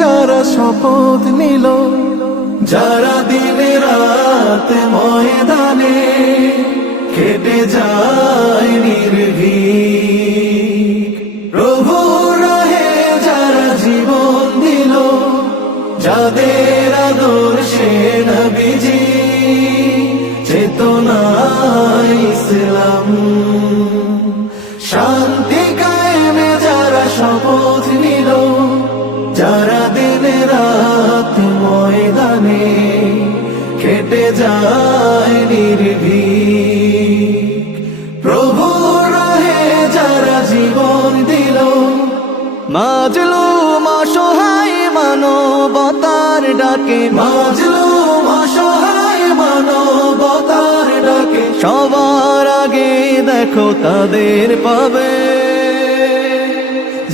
যারা শপথ নিল, যারা দিনে রাত ময়দানে কেটে যায় নির্ভীক। প্রভু রহে যারা জীবন দিল, যাদের আদর্শে নবীজি চেতনা ইসলাম দিল। মাজলু অসহায় মানবতার ডাকে। মাজলুম অসহায় মানবতার ডাকে। সবার আগে দেখো তাদের পাবে।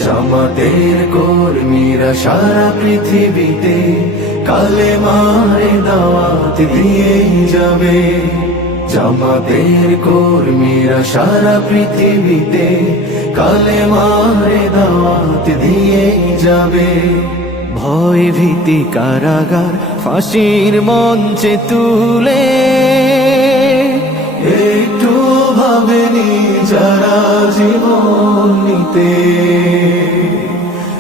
জামাতের কর্মীরা সারা পৃথিবীতে কালে মারে দাওয়াত দিয়ে যাবে। জামাতের কর্মীরা সারা পৃথিবীতে কালে মারে দাওয়াত দিয়ে যাবে। ভয় ভীতি কারাগার ফাঁসির মঞ্চে তুলে। একটু ভাবেনি যারা জীবন নিতে।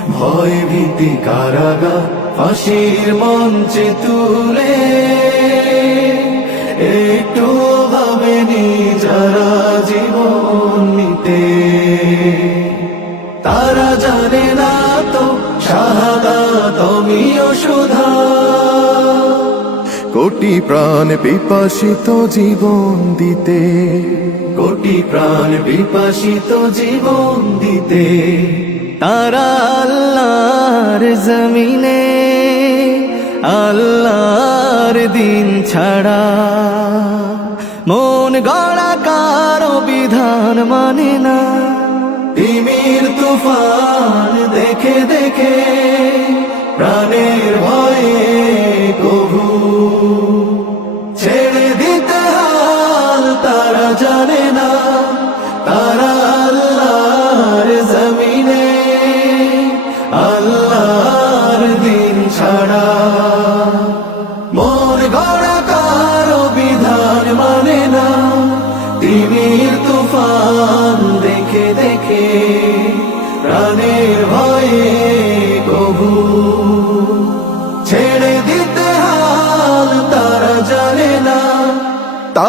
ভয় ভীতি কারাগা ফাঁসির মঞ্চে তুলে। একটু ভাবেনি যারা তারা জানে না তো শাহাদা তুমিও সুধা কোটি প্রাণ পিপাসিত জীবন দিতে। কোটি প্রাণ বিপাসিত জীবন দিতে। তারা আল্লাহর জমিনে আল্লাহর দিন ছাড়া। মন গড়া কারও বিধান মানে না। তিমির তুফান দেখে দেখে প্রাণের ভয়ে কভু ছেড়ে দিতে হাল তারা জানে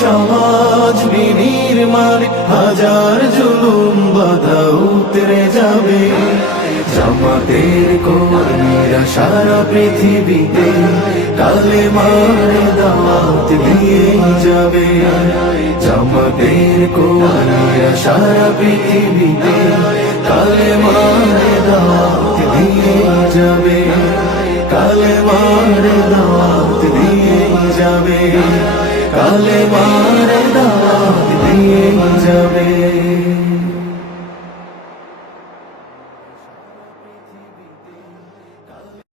সমাজ বিনির্মাণ হাজার জুলুম বাধা উতরে যাবে। জামাতের কর্মীরা সারা পৃথিবীতে কালে মারে দাওয়াত দিয়ে যাবে। জামাতের কর্মীরা সারা পৃথিবীতে কালে মারে দাওয়াত দিয়ে যাবে। কালে মারে দাওয়াত দিয়ে যাবে। কালে মারে দাওয়াত